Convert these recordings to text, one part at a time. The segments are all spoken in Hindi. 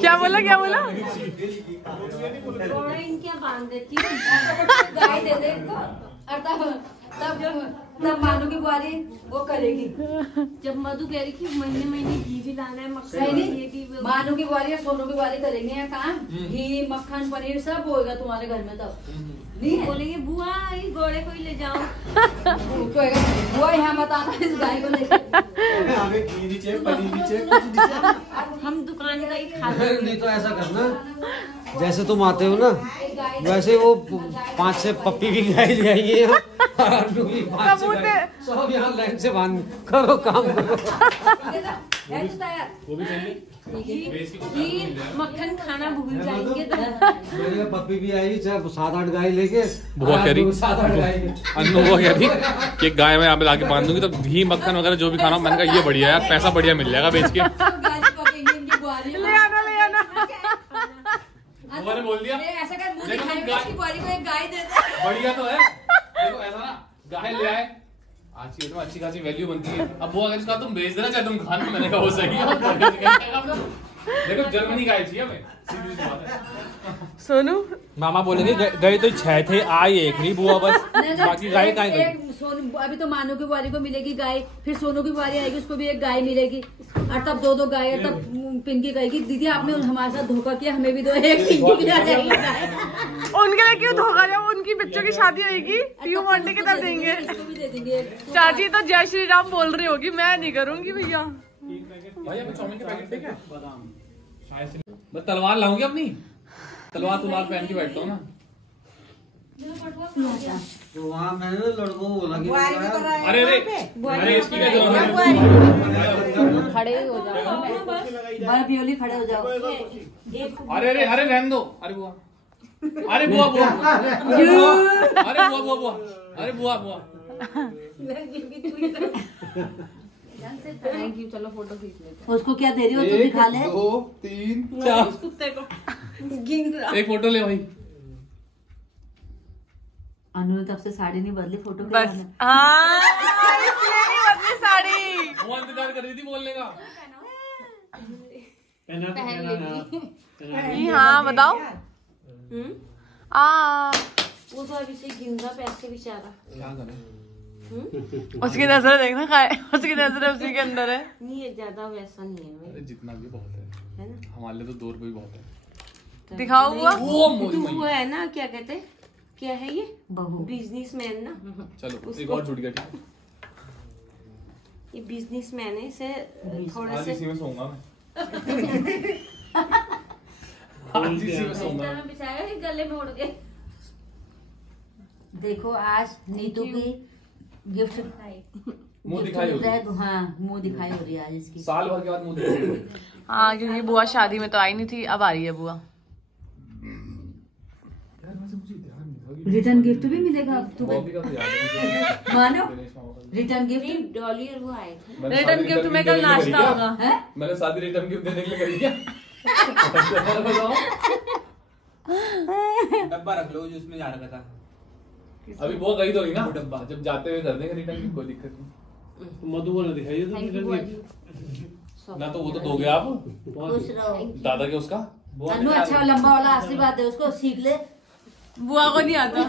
क्या बोला क्या बोला? क्या बांध देती गाय दे दे तब मानू की बुआरी वो करेगी। जब मधु कह रही थी महीने महीने घी भी लाना है, मक्खन भी, मानू की बुआरी और सोनू की बुआरी करेंगे। कहाँ घी मक्खन पनीर सब होगा तुम्हारे घर में। तब नहीं बोलेंगे बुआ घोड़े को ही ले जाओ। बुआ यहाँ मत आना इस गाय को लेकर। हम दुकान का ही खाते। नहीं तो ऐसा करना, जैसे तुम आते हो ना वैसे वो 5-6 पप्पी की गाय ले आएंगे सब यहाँ लाइन से बांध करो काम करो। वो भी चाहिए। मक्खन खाना भूल जाएंगे तो मेरे पप्पी भी आई, चाहे 7-8 गाय लेके। बुआ कह रही 7-8 गाय बुआ कह रही कि गाय में यहाँ पे लाके बांध दूंगी तो घी मक्खन वगैरह जो भी खाना। मैंने कहा ये बढ़िया यार, पैसा बढ़िया मिल जाएगा बेच के। ले आना बुआ ने बोल दिया ऐसा कर मुंह दिखाएगा उसकी बुआरी को एक गाय दे दे। बढ़िया तो है। देखो ऐसा ना गाय ले आए, आज की अच्छी खासी वैल्यू बनती है। अब वो अगर इसका तुम बेच देना चाहे तुम खाना, मैंने कहा हो सही। देखो जर्मनी गाय चाहिए हमें, सीधी सी बात है। सोनू मामा बोलेंगे गए तो 6 थे, आई एक नहीं बुआ बस, बाकी गाय कहाँ गई। सोनू अभी तो मानू की बुआरी को मिलेगी गाय, फिर सोनू की बुआरी आएगी उसको भी एक गाय मिलेगी, और तब 2-2 गाय। तब पिंकी कहेगी दीदी आपने हमारे साथ धोखा किया, हमें भी दो एक पिंकी की आ जाएगी गाय। उनके लिए क्यों धोखा? जब उनकी बच्चों की शादी होगी पीयू मोंडे के तब देंगे। चाची तो जय श्री राम बोल रही होगी, मैं नहीं करूंगी भैया। भाई हमें चाउमीन के पैकेट ठीक है? मैं तलवार लाऊंगी अपनी, तलवार पहन के बैठता हूँ ना। तो वहाँ मैंने लड़कों को बोला कि अरे इसकी क्या जरूरत है? खड़े हो जाओ, पियोली खड़े हो जाओ। अरे रहने दो। अरे बुआ अरे बुआ अरे बुआ थैंक यू। चलो फोटो खींच लेते। उसको क्या दे रही हो? तू दिखा ले। 2 3 4 कुत्ते को एक फोटो ले भाई। अनु तब से साड़ी नहीं बदली, फोटो बस इसलिए नहीं बदली साड़ी। वो इंतजार कर रही थी बोलने का। हाँ बताओ। वो तो अभी से गिंदा पैसे बेचारा। क्या करें? उसकी नजर देखना खाए, उसकी नजर उसी के अंदर है। नहीं ये ज्यादा वैसा नहीं है। अरे जितना भी बहुत है ना, हमारे लिए तो 2 रुपए बहुत है। दिखाओ हुआ वो है ना, क्या कहते, क्या है ये बहू, बिजनेसमैन ना। चलो एक और जुड़ गया। ठीक है ये बिजनेसमैन है, इसे थोड़ा आज से इसी में सोऊंगा मैं। आज इसी में सोऊंगा। बेचारा गले में उड़ गए। देखो आज नीतू की गिफ्ट मुंह दिखाई हो रही है। हाँ मुंह दिखाई हो रही है आज इसकी। साल भर के बाद मुंह दिखाई हो रही है। हाँ क्योंकि बुआ शादी में तो आई नहीं थी, अब आ रही है बुआ। रिटर्न गिफ्ट भी मिलेगा तुम्हें, मानो रिटर्न गिफ्ट। डॉली और वो आए थे। रिटर्न गिफ्ट में कल नाश्ता होगा। मैंने शादी रिटर्न गिफ्ट देने के लिए करी क्या? डब्बा रख लो जो उसमें जा रखा था। अभी वो गई तो नहीं ना डब्बा, जब जाते हुए कर देंगे रिटर्न गिफ्ट, कोई दिक्कत नहीं। मधु को ना दिखाइए तो रिटर्न गिफ्ट ना तो वो तो दोगे आप खुश रहो। दादा के उसका। अनु अच्छा लंबा वाला आशीर्वाद है उसको, सीख ले। बुआ को नहीं आता,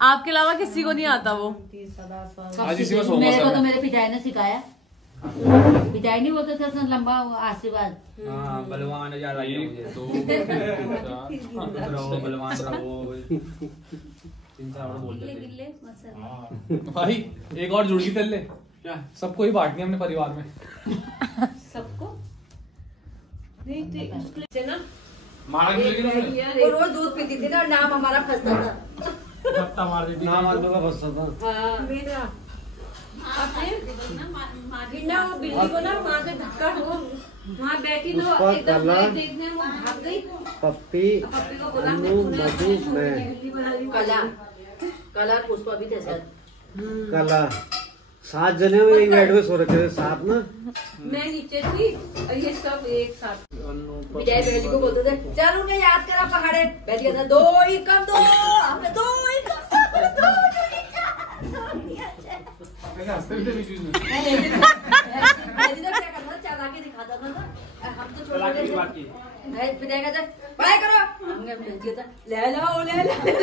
आपके अलावा किसी को नहीं आता वो। आज इसी में सोऊंगा। मेरे को तो मेरे पिताई ने सिखाया। पिताई नहीं बोलते थे लंबा आशीर्वाद। हाँ बलवान ज्यादा ये रहो, बलवान रहो। 3 बोलते भाई एक और जुड़ गई तेरे क्या? सबको ही बांटनी हमने परिवार में। सबको ना मारा वो रोज दूध पीती थी ना, नाम हमारा फंसता था। नाम आलू का बसता था। हाँ मेरा ना वो बिल्ली को ना वहाँ से धक्का हो, वहाँ बैठी तो एकदम देखने वो भाग गई। पप्पी को बोला मधु मैं कला पुष्पा भी थे सर। कला 7 जने में एक बेड में सो रखे थे, 7 ना। मैं नीचे थी और ये सब एक साथ। विजय बहन को बोलते थे चल उन्हें याद करा पहाड़े, बैठ गया था 2 ही कम 2 हमें 2 ही कम 2 हंसते थे बीच में। क्या करता था खाता था ना, हम तो तलाक की छोटे बात की। भाई पिताई कहते पढ़ाई करो, हमने भेज दिया था लैला ओ लैला वो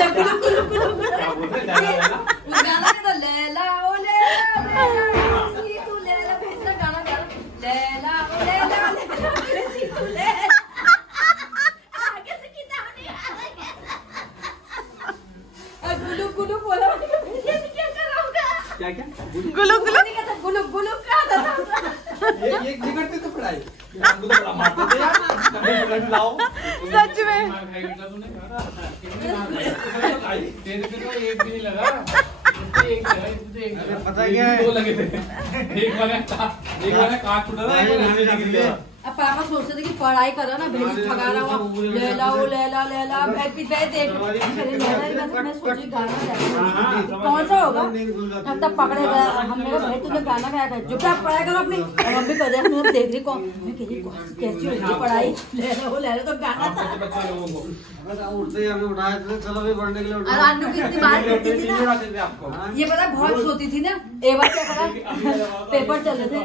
गाना नहीं था लैला ओ लैला तू लैला भेजना गाना गा लैला ओ लैला तू लैला आगे से किताब नहीं आ रहा गुलू गुलू बोला क्या कराऊंगा क्या गुलू गुलू गुलू गुलू क्या था ये करते तो पढ़ाई हमको तो बड़ा मारते थे यार कभी पढ़ाई लाओ सच में तेरे पे तो एक भी नहीं लगा, एक लगा, इसमें एक लगा। पता क्या है? दो लगे थे, एक वाला काट छूटा था, एक वाला नीचे गिर गया। अब पापा सोचते थे कि पढ़ाई करो ना भेजी ठगा रहा हुआ लैला ओ लैला लैला मैं पिताई देख मैं सोची गाना कौन सा होगा तब तक पकड़े गया हमने कहा भाई तूने गाना गाया था चुपचाप पढ़ाई करो अपनी और हम भी कर रहे हैं देख रही कौन मैं कह रही कैसी होगी पढ़ाई लैला ओ लैला तो गाना था बच्चा लोगों को उठते ही हमें उठाए थे, चलो भी पढ़ने के लिए और उठाए। अन्नू की इतनी बात करती थी ना उड़ाते थे आपको। ये पता बहुत सोती थी ना एवा क्या करा पेपर चल रहे थे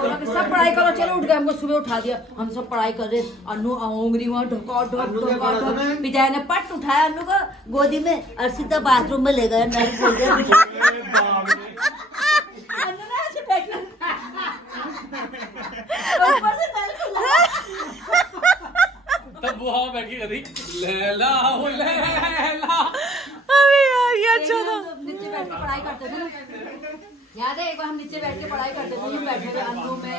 बोला कि सब पढ़ाई करो चलो उठ गए हमको सुबह उठा दिया हम सब पढ़ाई कर रहे अन्नू उंगली वहाँ ढोका पिताई ने पट उठाया अन्नू को गोदी में और सीधा बाथरूम में ले गए नल खोल दिया अन्नू ने ऐसे बैठना ऊपर से नल खुला तब वो हवा बैठ के करी लैला ओ लैला। अबे यार ये अच्छा था। नीचे बैठ के पढ़ाई करते थे ना याद है एक बार हम नीचे बैठ के पढ़ाई करते थे हम बैठे हुए अन्नू में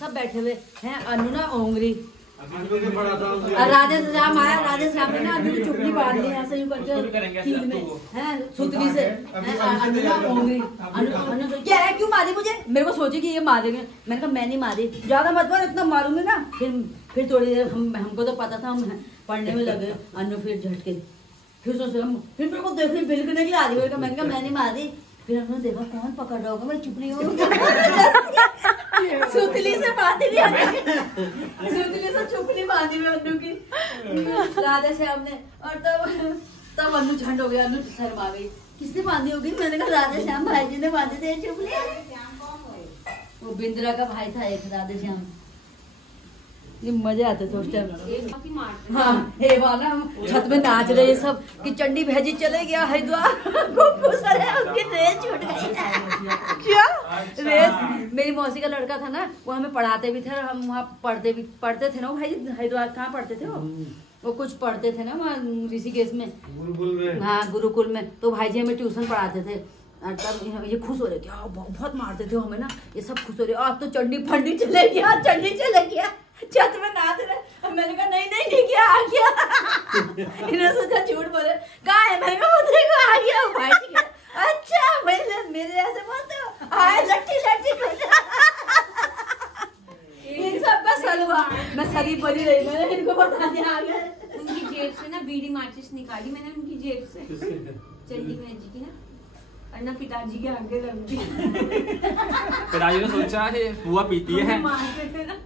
सब बैठे हुए हैं अन्नू ना ओंगरी अन्नू के पढ़ा था उसे। और राधे श्याम आया राधे श्याम ने ना अन्नू की चुपड़ी बांध ली ऐसे यूं करके कील में हैं सुतली से अन्नू ना ओंगरी अन्नू तो क्या है क्यों मारी मुझे मेरे को सोची कि ये मारेंगे मैंने कहा मैं नहीं मारी ज्यादा मत मार इतना मारूंगी ना फिर थोड़ी देर हमको तो पता था हम पढ़ने में लगे अन्नू फिर झटके फिर सोचे फिर मेरे को देख रही बिल्कुल नहीं आ रही मैंने कहा मैं नहीं मारी फिर हमने देखा कौन पकड़ रहा होगा मेरी चुपड़ी सुतली से बांधी हुई सुतली से चुपड़ी बांधी हुई अन्नू की राधे श्याम ने और तब अन्नू झंड हो गया अन्नू शर्मा गई किसने बांधी होगी मैंने कहा राधे श्याम भाई जी ने बांधी थी चुपड़ी वो बिंद्रा का भाई था एक राधे श्याम ये मजा आता था उस टाइम हाँ हे वाला हम छत में नाच रहे हैं सब कि चंडी भैजी चले गया हरिद्वार खूब खुश रहे उनकी रेस छूट गई क्या रेस मेरी मौसी का लड़का था ना वो हमें पढ़ाते भी थे और हम वहाँ पढ़ते थे ना वो भाई हरिद्वार कहाँ पढ़ते थे वो कुछ पढ़ते थे ना वहाँ ऋषिकेश में गुरुकुल में। हाँ गुरुकुल में तो भाई जी हमें ट्यूशन पढ़ाते थे और तब ये खुश हो रहे थे बहुत मारते थे हमें ना ये सब खुश हो रहे आज तो चंडी फंडी चले गया चंडी चले गया छत में नाच रहे मैंने कहा नहीं क्या आ गया इन्होंने सोचा झूठ बोले कहाँ है मैंने कहा देखो आ गया भाई जी अच्छा मेरे ऐसे बोलते हो आए लट्टी इन सबका सलवा मैं शरीफ बनी रही मैंने इनको बता दिया आ गया उनकी जेब से ना बीड़ी माचिस निकाली मैंने उनकी जेब से चंडी भैजी की ना और ना पिताजी के आगे लग दी पिताजी ने सोचा है बुआ पीती है मारते थे ना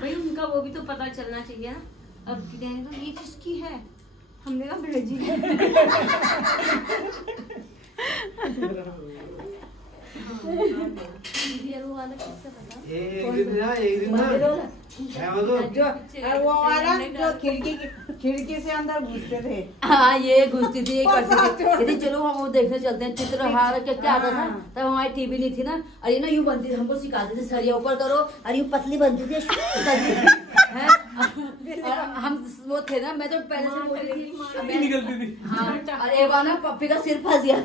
भाई उनका वो भी तो पता चलना चाहिए ना अब कहने को ये किसकी है हमने कहा भैजी वो वाला किससे पता एक दिन ना क्या बोलो? जो वो वाला जो खिड़की से अंदर घुसते थे हाँ ये घुसती थी ये करती थी कहती चलो हम वो देखने चलते हैं चित्रहार क्या आता था तब हमारी टीवी नहीं थी ना अरे ना यूं बनती थी हमको सिखाते थे सरिया ऊपर करो और यूं पतली बनती थी हैं और हम वो थे ना मैं तो पहले से बोली थी निकलती थी हाँ और एक बार ना पप्पी का सिर फंस गया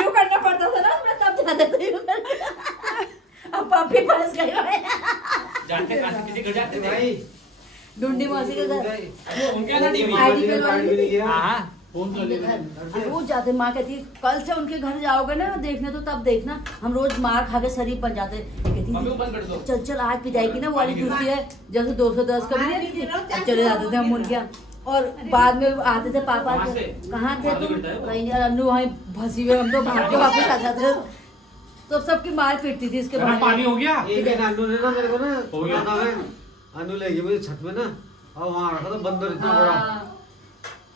यूं करना पड़ता था ना मैं तब जाते थे यूं करके अब पप्पी फंस गई जाते किसी घर जाते थे भाई ढूंढी मौसी के घर उनके ना टीवी आईडी पे कार्ड भी नहीं किया। हाँ फोन कर लिया रोज जाते माँ कहती कल से उनके घर जाओगे ना देखने तो तब देखना हम रोज मार खा के शरीफ बन जाते कहती मम्मी को बंद कर दो चल आज पिटाई की ना वो वाली दूसरी है जैसे 210 का भी नहीं थी चले जाते थे हम उनके यहाँ और बाद में आते थे पापा कहाँ थे तुम कहीं अन्नू वहीं फंसी हुए हम तो भाग के वापस आ जाते तो सबकी मार पीटती थी इसके बाद पानी हो गया एक दिन अन्नू ने ना मेरे को ना हो गया। पता है अन्नू ले गया मुझे छत में ना और वहाँ रखा था बंदर इतना बड़ा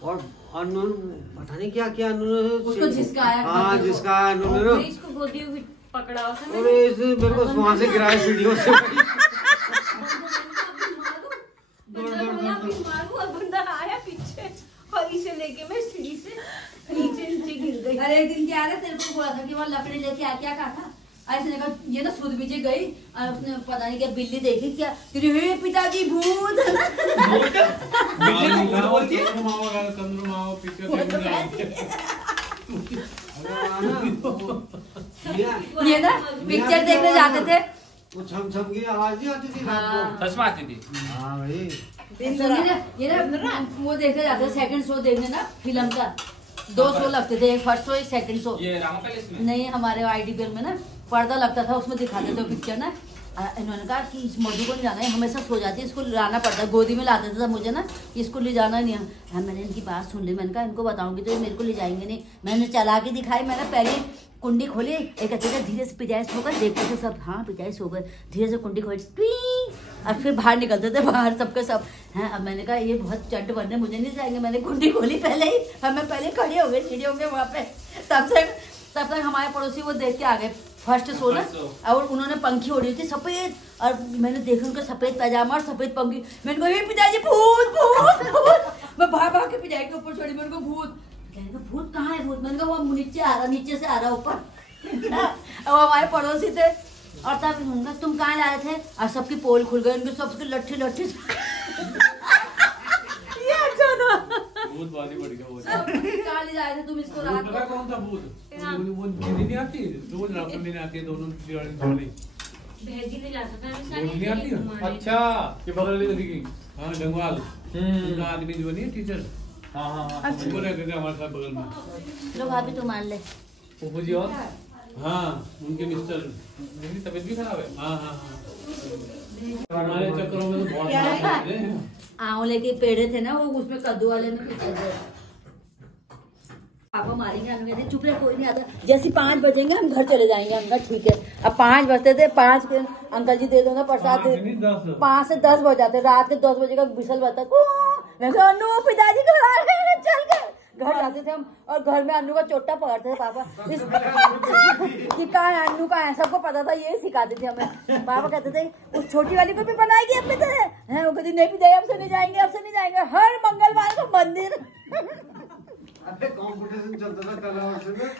और अन्नू पता नहीं क्या किया अन्नू ने उसको जिसकाया हाँ जिसका अन्नू ने ना इसको गोदी पकड़ा उसने। अरे इस मेरे को वहां से गिराया सीढ़ियों से। मारू और बंदा आया पीछे और इसे लेके मैं सीढ़ी से नीचे गिर गई। अरे एक दिन क्या है तेरे को बोला था कि वो लकड़ी लेके आ, क्या कहा था? ऐसे देखा ये ना सुध बीजे गई और उसने पता नहीं क्या बिल्ली देखी क्या, हे पिताजी भूत। ये ना पिक्चर देखने जाते थे, वो छम छम की आवाज नहीं आती थी रात को। सच में आती थी। हाँ भाई ये ना वो देखने जाते थे, सेकंड शो देखने ना फिल्म का। 2 शो लगते थे, एक फर्स्ट शो एक सेकंड शो। ये रामा पैलेस में नहीं, हमारे आईडीपीएल में ना पर्दा लगता था, उसमें दिखाते थे पिक्चर ना। इन्होंने कहा कि इस मधुबन जाना है, हमेशा सो जाती है, इसको लाना पड़ता है, गोदी में लाते थे मुझे ना, इसको ले जाना नहीं है। हाँ मैंने इनकी बात सुन ली, मैंने कहा इनको बताऊंगी तो ये मेरे को ले जाएंगे नहीं। मैंने चला के दिखाई, मैंने पहले कुंडी खोली, एक अच्छे से धीरे से पिजाइश होकर देखते थे सब, हाँ पिजाइश हो गए, धीरे से कुंडी खोली और फिर बाहर निकलते थे बाहर सबके सब। हैं अब मैंने कहा ये बहुत चट बनने, मुझे नहीं जाएंगे। मैंने कुंडी खोली पहले ही, हमें पहले खड़े हो गए सीढ़ियों में वहाँ पे। तब तक हमारे पड़ोसी वो देख के आ गए फर्स्ट शो ना, और उन्होंने पंखी ओढ़ी थी सफेद, और मैंने देखा उनका सफेद पैजामा और सफेद पंखी। मैंने कहा ये पिताजी भूत भूत भूत। मैं भाग के पिताजी के ऊपर छोड़ी, मैंने कहा भूत। भूत कहाँ है भूत? मैंने कहा वो नीचे आ रहा, नीचे से आ रहा ऊपर। अब हमारे पड़ोसी थे, और तब उनका तुम कहाँ जा रहे थे? और सबकी पोल खुल गई, उनके सबके लट्ठी लट्ठी। ये अच्छा था। भूत वाली बढ़ गया वो। कहाँ ले जा रहे थे तुम इसको रात पता को? कौन था भूत? वो नहीं आती, रोज रात को नहीं आती, दोनों जोड़ी भेजी नहीं जाता था, नहीं आती है? अच्छा ये बगल वाली की। हाँ डंगवाल उनका आदमी जो नहीं टीचर, हाँ हाँ हाँ। वो रहते थे हमारे साथ बगल में। लो भाभी तुम मान ले। फूफू जी और हाँ उनके मिस्टर, मेरी तबीयत भी खराब है। हाँ हाँ हाँ हमारे चक्करों में तो बहुत मारते हैं। आंवले के पेड़े थे ना, वो उसमें कद्दू वाले में पीछे थे। पापा मारेंगे, हम कहते चुप रहे, कोई नहीं आता। जैसे 5 बजेंगे हम घर चले जाएंगे। हम कहा ठीक है। अब 5 बजते थे, 5 के अंकल जी दे दूंगा प्रसाद। 5 से 10 बज जाते, रात के 10 बजे का बिसल बजता। मैं कहा अनु पिताजी घर आ रहे हैं, चल घर जाते थे हम, और घर में अन्नू का चोटा पकड़ते थे पापा कि कहाँ है अन्नू, कहाँ है, सबको पता था, यही सिखाते थे हमें। पापा कहते थे उस छोटी वाली को भी बनाएगी अपने तरह है, वो कहती नहीं पिताजी अब से नहीं जाएंगे, अब से नहीं जाएंगे। हर मंगलवार को मंदिर कंपटीशन चलता था कला।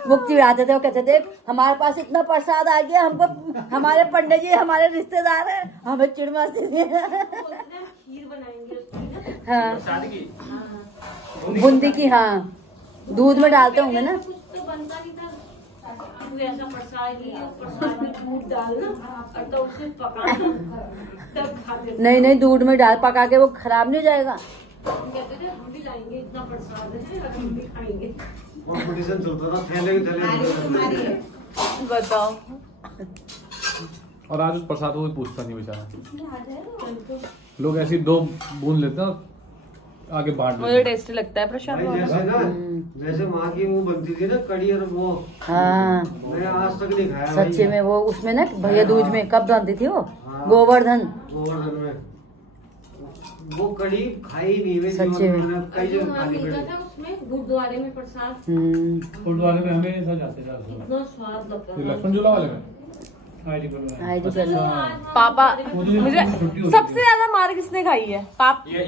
वो चिढ़ाते थे, वो कहते थे हमारे पास इतना प्रसाद आ गया, हमको हमारे पंडित जी हमारे रिश्तेदार हैं, हमें चिढ़ मस्ती थी। खीर बनाएंगे उसकी ना। हाँ शादी की बूंदी की, हाँ दूध में डालते होंगे ना। कुछ तो बनता नहीं था, तू ऐसा प्रसाद लिए, प्रसाद में दूध डालना और तो उसे पकाना, तब खाते थे। नहीं दूध में डाल पका के, वो खराब नहीं हो जाएगा। कहते थे हम भी लाएंगे, इतना प्रसाद है और हम भी खाएंगे। कंपटीशन चलता था, थैले के थैले। बताओ। और आज उस प्रसाद को कोई पूछता नहीं बेचारा, लोग ऐसी 2 बूंद लेते हैं आगे बांट मुझे टेस्टी लगता है प्रसाद। भाई जैसे ना, जैसे माँ की वो बनती थी ना कड़ी, और वो हाँ मैंने आज तक नहीं खाया भाई। सच्चे में वो उसमें ना भैया दूज में कब बनती थी वो, गोवर्धन में वो कड़ी खाई नहीं हुई, सच्चे में। मैंने कई जगह वहाँ खानी मिलता पड़ी। था उसमें गुरुद्वारे में प्रसाद, गुरुद्वारे में हमेशा जाते थे। इतना स्वाद लगता था। लक्ष्मण झूला वाले में पापा मुझे सबसे ज्यादा मार किसने खाई है?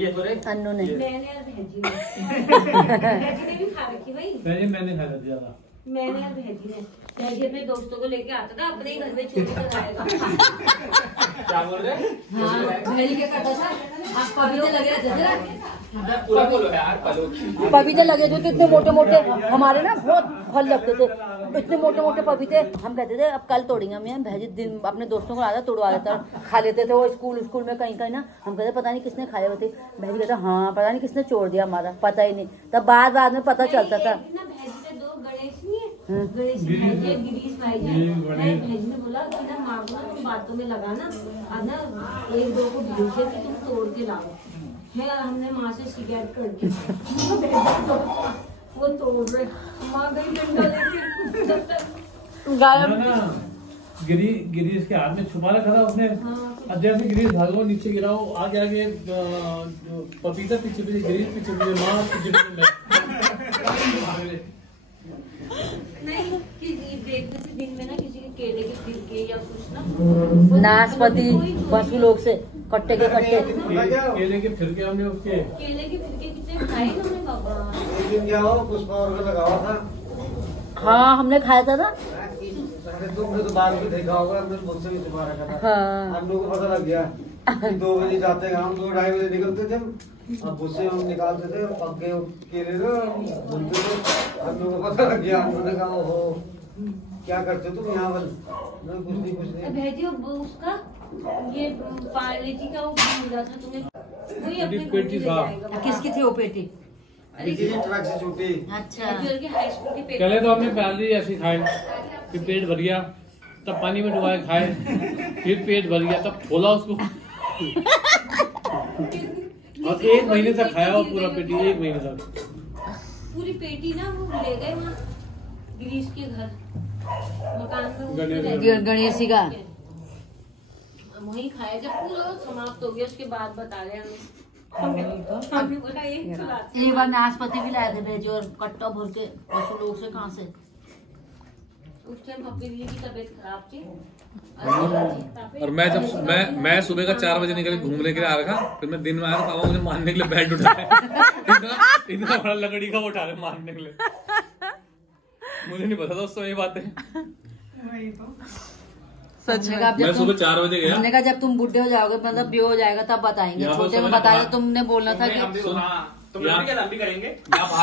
ये तो रे अन्नू ने। मैंने और भेजी ने भेजी ने भी खा रखी भाई। मैंने खाया ज्यादा। मैंने और भेजी ने, भेजी अपने दोस्तों को लेके आता था, अपने ही घर में चोरी कराएगा। क्या बोल रहे? हाँ भेड़ी क्या करता था, आप पपीते लगे रहते थे ना, पूरा बोलो यार, पलो पपीते लगे थे इतने मोटे मोटे, हमारे ना बहुत फल लगते थे, इतने मोटे मोटे पपीते। हम कहते थे अब कल तोड़ेंगे हम, भैजी दिन अपने दोस्तों को आया तोड़वा देता, खा लेते थे वो स्कूल में कहीं कहीं ना। हम कहते पता नहीं किसने खाए होते, भैजी कहता हाँ पता नहीं किसने चोड़ दिया, हमारा पता ही नहीं। तब बाद में पता चलता था। गणेश नहीं है, गणेश भाई गिरीश भाई भेजी ने बोला कि ना माँ को ना तुम बातों में लगाना, और ना 1-2 को भेजे कि तुम तोड़ के लाओ है। हमने माँ से शिकायत कर दी, वो तोड़ रहे, माँ गई डंडा लेके गायब। गिरीश के हाथ में छुपा रखा था उसने। अब जैसे गिरीश भागो नीचे गिरा, आगे पपीता पीछे पीछे, गिरीश पीछे पीछे, माँ पीछे नहीं, किसी देखने से दिन में ना किसी के केले के छिलके या कुछ ना नाशपाती पशु लोग से कट्टे के कट्टे केले के फिरके हमने उसके केले के छिलके कितने खाए ना हमने बाबा। एक दिन क्या हो पुष्पा और का लगावा था। हाँ हमने खाया था ना। अरे तुमने तो बाद में देखा होगा, हमने मुझसे भी छुपा रखा था। हाँ। हम लोग को पता लग गया 2 बजे जाते हैं, हम 2-2:30 बजे निकलते थे। अब उससे हम निकालते थे पक्के केले ना भूनते थे। हम लोग को पता लग गया, हमने कहा ओहो क्या करते हो तुम यहाँ पर? कुछ नहीं। भेजिए उसका ये पार्ले जी का वो मिला था तुम्हें, वही अपनी पेटी ले साहब। जाएगा। किसकी थी वो पेटी? किसी ट्रक से छूटी। अच्छा के हाई स्कूल की पेटी। पहले तो हमने पहले ही ऐसे खाए, फिर पेट भर गया, तब पानी में डुबाए खाए, फिर पेट भर गया, तब खोला उसको और 1 महीने तक खाया वो पूरा पेटी, 1 महीने तक पूरी पेटी ना वो ले गए वहाँ गिरीश के घर मकान में उसने गणेश रह दिया। गणेशी का वही खाया, जब पूरा समाप्त हो गया उसके बाद बता रहे हमने बोला एक बात। एक बार नाशपाती भी लाए थे भेजो और कट्टा भर के पशु लोग से। कहाँ से? उस टाइम पप्पी दी की तबीयत खराब थी और मैं जब मैं सुबह का 4 बजे निकल घूमने के लिए आ रखा, फिर मैं दिन में आया तो पापा मुझे मारने के लिए बेड उठा रहे। इतना बड़ा लकड़ी का वो उठा रहे मारने के लिए। मुझे नहीं पता था उस समय ये बातें। सच में मैं सुबह 4 बजे गया। हमने कहा जब तुम बुढ़े हो जाओगे मतलब बेहो हो जाएगा तब बताएंगे। यहाँ पर छोटे में समझ बताया हाँ। तुमने बोलना था कि तुम बाहर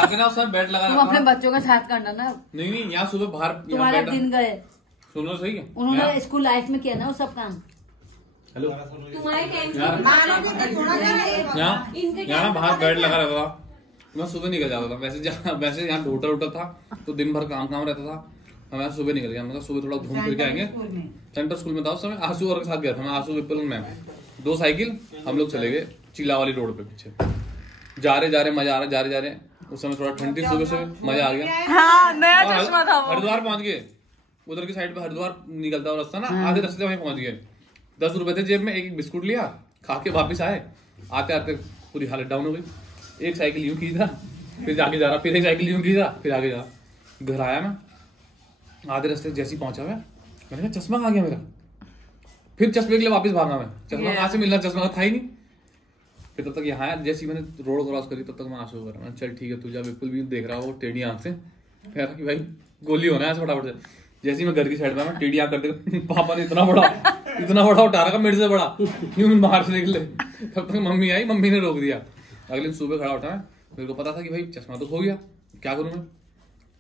के ना उस समय बेड लगा तुम अपने बच्चों का साथ करना ना। नहीं यहाँ सुबह बाहर तुम्हारे दिन गए, सुनो सही है। उन्होंने स्कूल लाइफ में किया ना वो सब काम। हेलो तुम्हारे टाइम यहाँ बाहर बेड लगा रहता था, मैं सुबह निकल जाता था। वैसे यहाँ होटल उठल था तो दिन भर काम रहता था। मैं सुबह निकल गया, मतलब सुबह थोड़ा घूम फिर के आएंगे। सेंटर स्कूल में था उस समय, आंसू और के साथ गया था मैं, आंसू विपुल में 2 साइकिल हम लोग चले गए चिल्ला वाली रोड पे पीछे। जा रहे मजा आ रहा, जा रहे उस समय थोड़ा ठंडी सुबह मजा आ गया। हाँ नया चश्मा था वो। हरिद्वार पहुंच गए, उधर की साइड पे हरिद्वार निकलता हुआ रास्ता ना, आधे रास्ते वहीं पहुंच गए। 10 रुपए थे जेब में, एक बिस्कुट लिया, खा के वापिस आए। आते आते पूरी हालत डाउन हो गई। एक साइकिल यूं खींचा, फिर जाके जा रहा, फिर एक साइकिल यूं खींचा, फिर आगे जा। घर आया मैं, आधे रास्ते जैसे ही पहुंचा मैंने कहा चश्मा कहाँ गया मेरा। फिर चश्मे के लिए वापस भागा मैं, चश्मा कहाँ से मिलना, चश्मा था ही नहीं। फिर तब तक यहाँ आया, जैसे ही मैंने रोड क्रॉस करी तब तक मैं आंसू कर रहा। चल ठीक है, तुझे बिल्कुल भी देख रहा हो टेढ़ी आंख से, कह रहा कि भाई गोली होना है फटाफट से। जैसे ही मैं घर की साइड में मैं टेढ़ी आंख करते, पापा ने इतना बड़ा उठा रखा मेरे से बड़ा, यूं बाहर से निकले। तब तक मम्मी आई, मम्मी ने रोक दिया। अगले दिन सुबह खड़ा उठा मैं, मेरे को पता था कि भाई चश्मा तो खो गया, क्या करूं मैं।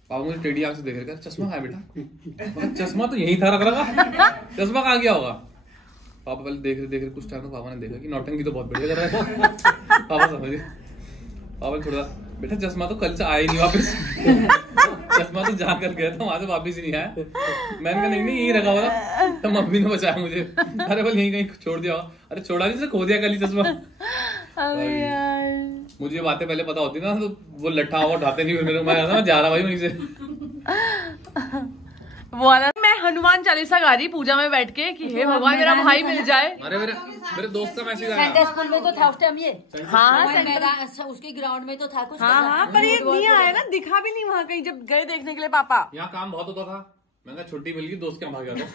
पापा मुझे टेढ़ी आंख से देख रहे, चश्मा कहाँ है बेटा? चश्मा तो यहीं था रख रखा, चश्मा कहाँ गया होगा। पापा पहले देख रहे कुछ टाइम, तो पापा ने देखा कि नौटंकी तो बहुत बढ़िया कर रहा है। पापा समझ गए। पापा थोड़ा बेटा चश्मा तो कल से आया ही नहीं वापस। चश्मा तो जहाँ कर गया था वहां से वापस ही नहीं आया। मैंने कहा नहीं यही रखा होगा, तो मम्मी ने बचाया मुझे। अरे बोल यहीं कहीं छोड़ दिया होगा। अरे छोड़ा नहीं, से खो दिया कल ही चश्मा। मुझे ये बातें पहले पता होती ना तो वो लट्ठा हुआ उठाते नहीं, मैं जा रहा भाई वहीं से। वो वाला मैं हनुमान चालीसा गा रही पूजा में बैठ के कि हे भगवान मेरा भाई मिल जाए। अरे मेरे दोस्त का मैसेज आया। सेंटर स्कूल में तो था उस टाइम ये। हाँ मैदान उसके ग्राउंड में तो था कुछ। हाँ पर ये नहीं आया ना, दिखा भी नहीं वहाँ कहीं जब गए देखने के लिए पापा। यहाँ काम बहुत होता था, मैंने कहा छुट्टी मिल गई, दोस्त के यहाँ भाग गया था।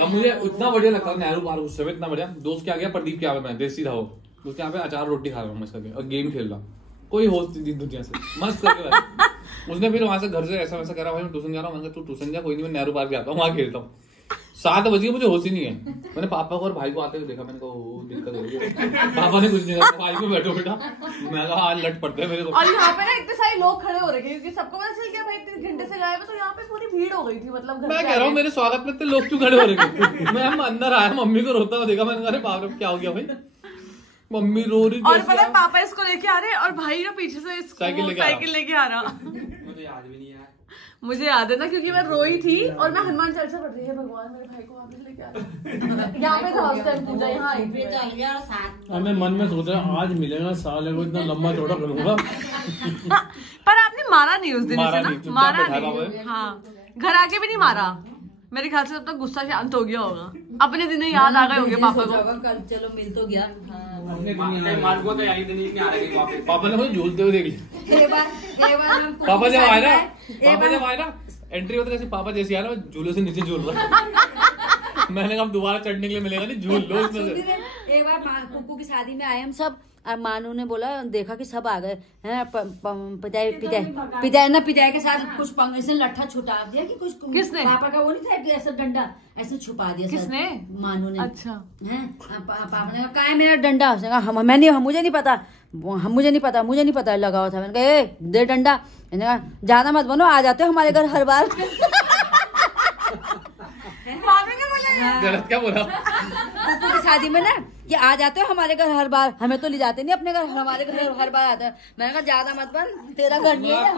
अब मुझे इतना बढ़िया लगता है नेहरू पार्क उस समय, इतना बढ़िया। दोस्त क्या गया, प्रदीप क्या मैं देसी था वो, उसके यहाँ पे अचार रोटी खा रहा हूँ मस्त करके और गेम खेल रहा। कोई होस्ट थी दुनिया से मस्त करके भाई। उसने फिर वहां से घर से ऐसा वैसा कह रहा भाई मैं ट्यूशन जा रहा हूँ। मैंने कहा तू ट्यूशन जा, कोई नहीं मैं नेहरू पार्क जाता हूँ, वहां खेलता हूँ। 7 बजे मुझे होश ही नहीं है। मैंने पापा को और भाई को आते हुए देखा, मैंने कहा दिक्कत हो रही है। पापा ने कुछ नहीं कहा, भाई को बैठो बेटा। मैं कहा आज लट पड़ते हैं मेरे को। और यहाँ पे ना इतने सारे लोग खड़े हो रहे हैं क्योंकि सबको पता चल गया भाई 3 घंटे से गायब है, तो यहाँ पे पूरी भीड़ हो गई थी। मतलब मैं कह रहा हूँ मेरे स्वागत में इतने लोग क्यों खड़े हो रहे थे। मैं अंदर आया, मम्मी को रोता हुआ देखा, मैंने कहा अरे बाप रे क्या हो गया भाई, मम्मी रो रही। और पता है पापा इसको लेके आ रहे और भाई ना पीछे से साइकिल लेके आ रहा। मुझे याद भी नहीं है। मुझे याद है ना क्योंकि मैं रोई थी और मैं हनुमान चालीसा पढ़ रही है, भगवान मेरे भाई को वापस लेके आ रहा। यहाँ पे था उस टाइम पूजा, यहाँ आई थी। हमें मन में सोच रहा आज मिलेगा, साले को इतना लंबा चौड़ा करूंगा। पर आपने मारा नहीं उस दिन, मारा इसे नहीं, ना चुपचाप मारा बैठा नहीं। हुआ है। हाँ घर आके भी नहीं मारा, मेरे ख्याल से तब तक गुस्सा शांत हो गया होगा, अपने दिन याद आ गए होंगे पापा को। कल चलो मिल तो गया। पापा ने मुझे झूलते हुए देख लिया। एक बार पापा जब आए ना एंट्री होते जैसे पापा जैसे आया ना झूले से नीचे झूल रहा। मैंने कहा दोबारा चढ़ने के लिए मिलेगा नहीं, झूल लो इसमें से। एक बार कुक्कू की शादी में आए हम सब, और मानू ने बोला देखा कि सब आ गए हैं, पिताई के साथ कुछ ऐसे लट्ठा छुटा दिया कि कुछ किसने? पापा का वो नहीं था ऐसा डंडा ऐसे छुपा दिया। किसने? मानू ने। अच्छा है पापा ने कहा कहाँ है मेरा डंडा? उसने कहा मुझे नहीं पता, मुझे नहीं पता लगा हुआ था। मैंने कहा ए दे डंडा। मैंने कहा ज्यादा मत बनो, आ जाते हो हमारे घर हर बार। गलत क्या बोला? कुक्कू की शादी में ना कि आ जाते हो हमारे घर हर बार, हमें तो ले जाते नहीं अपने घर, हमारे घर हर बार आते हैं। मैंने कहा ज्यादा मत बन, तेरा घर नहीं है।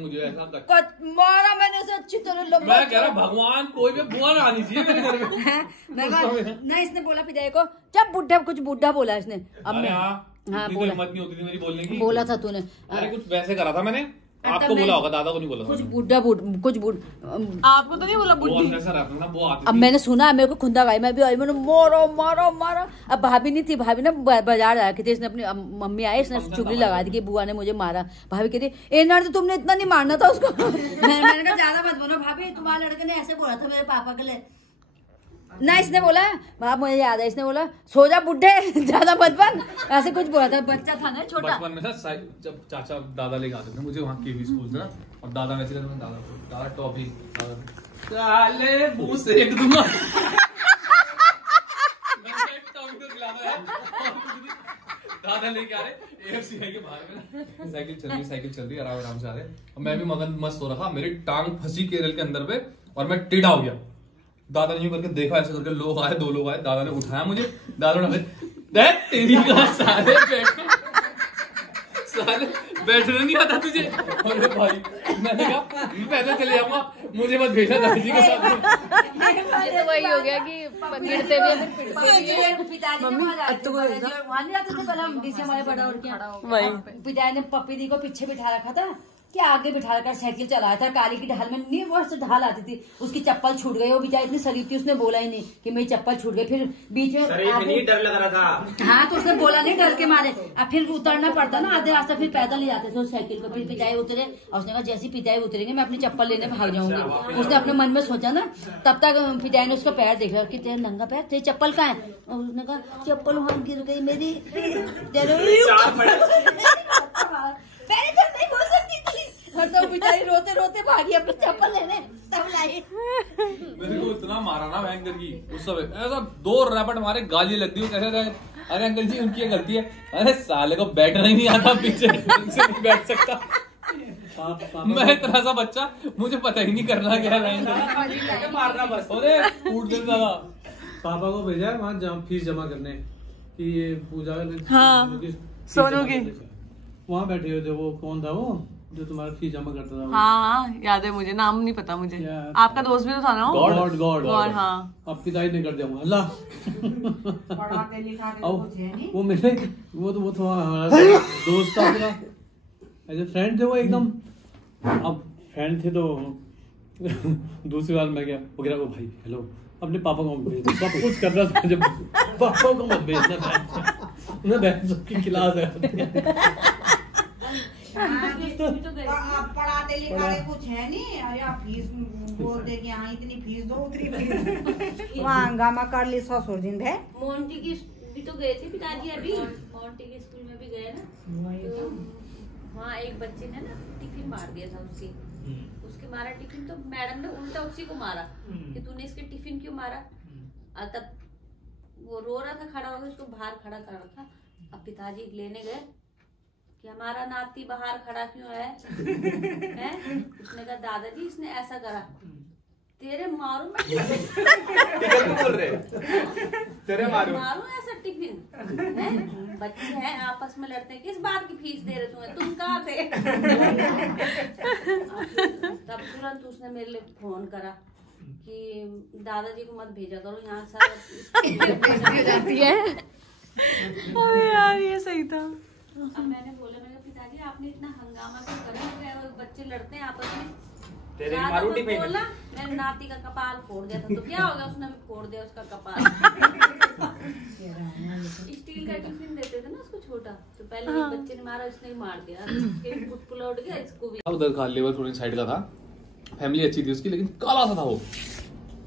मुझे ऐसा मारा मैंने उसे अच्छी तरह लंबा। मैं कह रहा भगवान कोई भी बुआ ना आनी चाहिए मेरे घर में। ना इसने बोला पिताई को जब कुछ बुढ़ा बोला इसने। अब मैं हाँ बोला, हिम्मत नहीं होती थी मेरी बोलने की। बोला था तूने। अरे कुछ वैसे करा था मैंने, आपको बोला होगा, दादा को नहीं बोला। कुछ बुढ़ा आपको तो नहीं बोला बुढ़ी? ऐसा रहता ना वो आती अब मैंने सुना, मेरे को खुंदा गाई, मैं भी आई, मैंने मारो। अब भाभी नहीं थी, भाभी ना बाजार आया थी, इसने अपनी मम्मी आई, इसने चुगली लगा दी कि बुआ ने मुझे मारा। भाभी कहती ए नार तो तुमने इतना नहीं मारना था उसको। मैंने कहा ज्यादा मत बोलो भाभी, तुम्हारे लड़के ने ऐसे बोला था मेरे पापा के लिए ना। इसने बोला बाप मुझे याद है, इसने बोला सो जा बुड्ढे, ज्यादा मत बन, ऐसे कुछ बोला था। बच्चा था ना छोटा। बचपन में ना जब चाचा दादा लेके आते थे मुझे वहाँ केवी स्कूल से ना, और दादा वैसे करते थे, दादा टॉफी साले मुंह सेक दूंगा। दादा लेके आ रहे AFCI के बाहर में, साइकिल चल रही आराम से आ रहे, और मैं भी मगन मस्त हो रखा, मेरी टांग फंसी केरल के अंदर पे और मैं टेढ़ा हो गया। दादा ने यूं करके देखा, ऐसे करके लोग आए, 2 लोग आए, दादा ने उठाया मुझे, दादा ने तेरी का साले बैठने नहीं आता तुझे? अरे भाई मैंने कहा पैदल चले जाऊंगा, मुझे मत भेजना दादाजी के साथ। वही हो गया कि गिरते भी पिताजी ने पप्पी दी को पीछे बिठा रखा था कि आगे बिठा कर साइकिल चलाया था, काली की ढाल में नहीं, वो से ढाल आती थी, उसकी चप्पल छूट गई। वो बेचारी इतनी शरीफ थी, उसने बोला ही नहीं कि मेरी चप्पल छूट गई। फिर बीच में नहीं डर लग रहा था। हाँ तो उसने बोला नहीं डर के मारे। अब फिर उतरना पड़ता ना आधे रास्ते, फिर पैदल ही जाते थे उस साइकिल को। फिर पिताई उतरे और उसने कहा जैसी पिताई उतरेंगे मैं अपनी चप्पल लेने भाग जाऊंगी। उसने अपने मन में सोचा ना, तब तक पिताई ने उसका पैर देखा कि तेरा नंगा पैर, तेरी चप्पल कहाँ है? और उसने कहा चप्पल वहां गिर गई मेरी। तो पिताई रोते रोते भागी अपनी चप्पल लेने, तब लाई। मेरे को इतना मारा ना भयंकर की उस समय, ऐसा 2 रैपट मारे, गाली लगती है। कैसे अरे अंकल जी उनकी गलती है, अरे साले को बैठना ही नहीं आता, पीछे नहीं बैठ सकता। मैं इतना सा बच्चा, मुझे पता ही नहीं करना क्या लाइन मारना बस, अरे टूट देता था। पापा को भेजा है वहाँ फीस जमा करने कि ये पूजा सोनू की वहाँ बैठे हुए थे। वो कौन था वो जो तुम्हारा फीस जमा करता था? हाँ याद है मुझे, नाम नहीं पता मुझे। आपका दोस्त भी तो था ना? गॉड हाँ। अब पिताजी ने कर दिया अल्लाह। वो मिले, वो तो हमारा दोस्त था, पूरा ऐसे फ्रेंड थे वो एकदम। अब फ्रेंड थे तो दूसरी बार मैं क्या वो कह रहा भाई हेलो अपने पापा को भेज दो, सब कुछ कर रहा था। जब पापा को मत भेजना, उन्हें बहन की क्लास है। पढ़ाते लिखाते कुछ है नहीं। अरे आप फीस बोलते कि हाँ इतनी फीस दो, उतनी फीस। वहाँ हंगामा कर ली 100 दिन है। मोंटी की भी तो गए थे पिताजी अभी, मोंटी के स्कूल में भी गए ना, तो वहाँ एक बच्चे ने ना टिफिन मार दिया था उसके मारा टिफिन, तो मैडम ने उल्टा उसी को मारा कि तूने इसके टिफिन क्यों मारा। तब वो रो रहा था, खड़ा होकर उसको बाहर खड़ा कर रखा। अब पिताजी लेने गए कि हमारा नाती बाहर खड़ा क्यों है? उसने कहा दादाजी इसने ऐसा करा, तेरे मारू मैं बोल रहे तेरे मारू ऐसा टिफिन है? बच्चे हैं आपस में लड़ते हैं, किस बात की फीस दे रहे तुम्हें, तुम कहाँ थे? तब तुरंत उसने मेरे लिए फोन करा कि दादाजी को मत भेजा करो यहाँ सारा जाती है। अरे यार ये सही था। अब मैंने बोला, मैं पिताजी आपने इतना हंगामा क्यों करा? बच्चे लड़ते हैं आपस में, तेरे की ज्यादा मारू मत टिफिन। बोलना, मैंने नाती का कपाल फोड़ दिया था तो क्या हो गया, उसने भी फोड़ दिया उसका कपाल। स्टील का टिफिन देते थे ना उसको छोटा, तो पहले एक बच्चे ने मारा, उसने भी मार दिया, इसके भी पुटपुला उठ गया, इसको भी। अब उधर का लेबर थोड़ी साइड का था, फैमिली अच्छी थी उसकी, लेकिन काला सा था वो।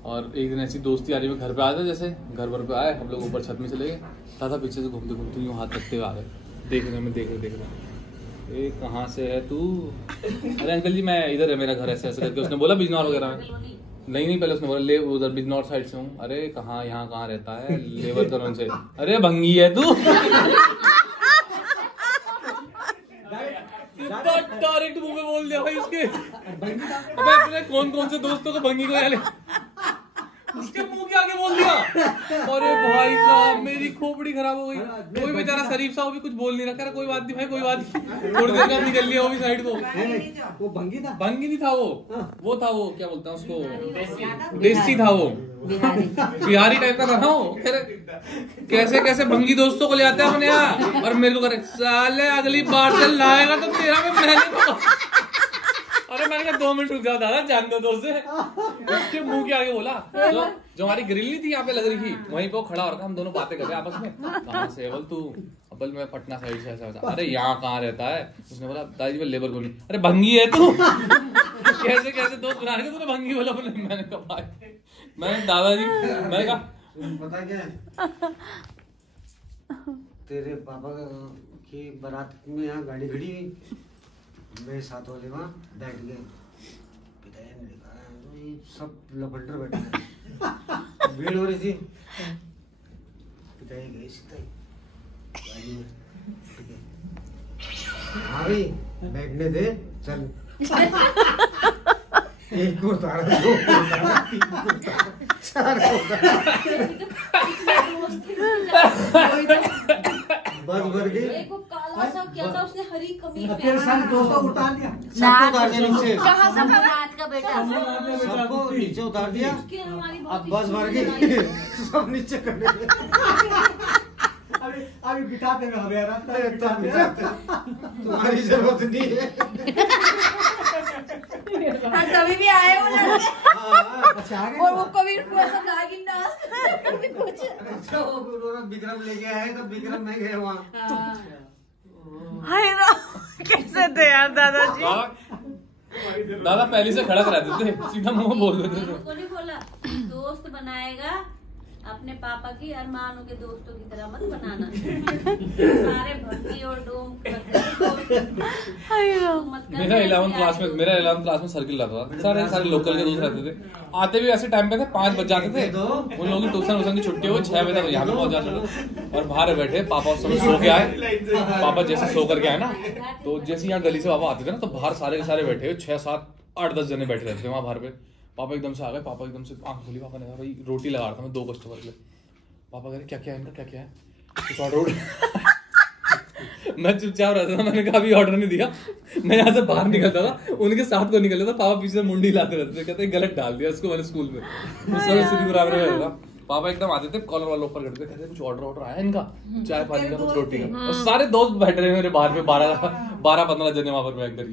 और एक दिन ऐसी दोस्ती आ रही, में घर पे आया था, जैसे घर पर पे आए हम लोग, ऊपर छत में चले गए, दादा पीछे से घूमते घूमते यूँ हाथ रखते हुए आ गए, देख रहे ए कहाँ से है तू? अरे अंकल जी मैं इधर है, मेरा घर ऐसे ऐसे करके उसने बोला बिजनौर वगैरह में। नहीं पहले उसने बोला ले उधर बिजनौर साइड से हूँ। अरे कहाँ, यहाँ कहाँ रहता है? लेबर कॉलोनी से। अरे भंगी है तू। डायरेक्ट मुंह में बोल दिया भाई उसके। अबे अपने कौन से दोस्तों को भंगी को यार उसके मुंह के आगे बोल दिया। अरे भाई साहब मेरी खोपड़ी खराब हो गई। कोई बेचारा शरीफ साहब भी कुछ बोल नहीं रहा, कोई बात नहीं भाई, कोई बात नहीं। थोड़ी देर बाद निकल लिया वो भी साइड को। वो भंगी था? भंगी नहीं था वो था वो क्या बोलते हैं उसको, देसी था वो, बिहारी टाइप का था ना वो। फिर कैसे कैसे भंगी दोस्तों को ले आते हैं अपने यहाँ, और मेरे को करे साले अगली बार से लाएगा तो तेरा में मैंने को। अरे मैंने कहा 2 मिनट रुक जाओ दादा, जान दो दोस्त से। उसके मुंह के आगे बोला, जो हमारी ग्रिल नहीं थी यहाँ पे लग रही थी, वहीं पे वो खड़ा हो रखा, हम दोनों बातें कर रहे आपस में। कहाँ से बोल तू? अब्बल मैं पटना साइड से ऐसा। अरे यहाँ कहाँ रहता है? उसने बोला दादी मैं लेबर कॉलोनी। अरे भंगी है तू? कैसे कैसे दोस्त बना रहे तूने भंगी बोला? मैंने कहा भाई, मैंने दादाजी, मैंने कहा पता क्या है, तेरे पापा की बारात में यहाँ गाड़ी खड़ी हुई, मेरे साथ वाले वहाँ बैठ गए, पिताजी ने देखा सब लपटर बैठे हैं, भीड़ हो रही थी, पिताजी गए सीधा गाड़ी में, हाँ भाई बैठने दे चल। एक को उतारा, 2 को उतारा, 3 को उतारा, 4 को उतारा, बस भर गई। एक वो काला सा क्या था, उसने हरी कमीज फिर सारे दोस्तों को उतार दिया, सबको उतार दिया नीचे, नाथ का बेटा सबको नीचे उतार दिया। उसकी हमारी अब बस भर गई, सब नीचे कर दिए। अभी बिठाते हैं हमें यार, तुम्हारी जरूरत नहीं है। हाँ तभी भी आए वो लड़के, अच्छा आ गए। और वो कभी ऐसा नागिन डांस कुछ। अच्छा वो विक्रम लेके आए तो विक्रम में गए वहाँ। हाय ना कैसे थे यार दादाजी। दादा पहले से खड़ा कराते थे, सीधा मुंह बोल देते थे। को नहीं बोला दोस्त बनाएगा अपने पापा की अरमानों के दोस्तों की तरह मत बनाना। सारे भक्ति और डोम मेरा 11th क्लास में सर्किल रहता था, सारे लोकल के दोस्त रहते थे। आते भी ऐसे टाइम पे थे, 5 बज जाते थे, उन लोगों की ट्यूशन की छुट्टी हो 6 बजे तक यहाँ पे पहुंच जाते थे। और बाहर बैठे पापा उस समय सो के आए, पापा जैसे सो करके आए ना, तो जैसे यहाँ गली से पापा आते थे ना, तो बाहर सारे के सारे बैठे 6, 7, 8, 10 जने बैठे रहते थे वहाँ बाहर पे। पापा एकदम से आ गए, पापा एकदम से आंख खोली, पापा ने कहा भाई रोटी लगा रहा था मैं 2 कस्टमर के लिए। पापा कह रहे क्या क्या है इनका, क्या क्या है कुछ ऑर्डर। मैं चुपचाप रहता था, मैंने कहा अभी ऑर्डर नहीं दिया। मैं यहाँ से बाहर निकलता था, उनके साथ को निकलता था, पापा पीछे मुंडी लाते रहते थे, कहते गलत डाल दिया इसको मैंने स्कूल में। उस समय सीधी बराबर में रहता था। पापा एकदम आते थे, कॉलर वाला ऊपर करते थे, कहते कुछ ऑर्डर आया इनका, चाय पानी का, कुछ रोटी का। और सारे दोस्त बैठे रहे मेरे बाहर पे, 12-15 जने वहां पर बैठ कर।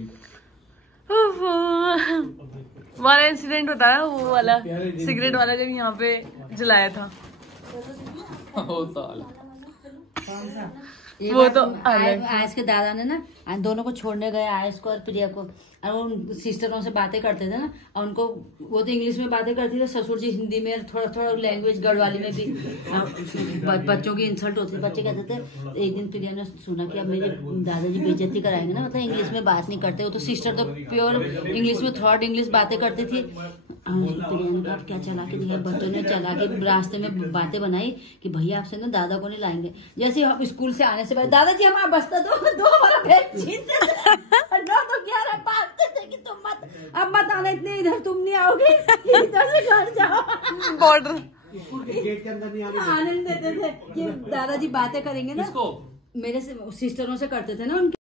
वाला इंसिडेंट बताया, वो वाला सिगरेट वाला जब यहाँ पे जलाया था। वो तो आयस के दादा ने ना दोनों को छोड़ने गए, आयस को और प्रिया को, और उन सिस्टरों से बातें करते थे ना, और उनको वो तो इंग्लिश में बातें करती थी, ससुर जी हिंदी में, थोड़ा थोड़ा लैंग्वेज गढ़वाली में भी। बच्चों की इंसल्ट होती थी, बच्चे कहते थे। एक दिन प्रिया ने सुना कि अब मेरे दादाजी बेइज्जती कराएंगे ना, मतलब इंग्लिश में बात नहीं करते, वो तो सिस्टर तो प्योर इंग्लिश में थर्ड इंग्लिश बातें करती थी। प्रिया ने कहा क्या चला के दिया, बच्चों ने चला के रास्ते में बातें बनाई कि भैया आपसे ना दादा को नहीं लाएंगे। जैसे हम स्कूल से आने से पहले दादाजी हमारा बस्ता दो हमारा बैग छीनते थे, 9 तो 11 बांधते थे कि तुम मत अब मत आना, इतने इधर तुम नहीं आओगे, इधर से घर जाओ। बॉर्डर गेट के अंदर नहीं आनंद देते थे कि दादाजी बातें करेंगे ना, मेरे से सिस्टरों से करते थे ना उनके।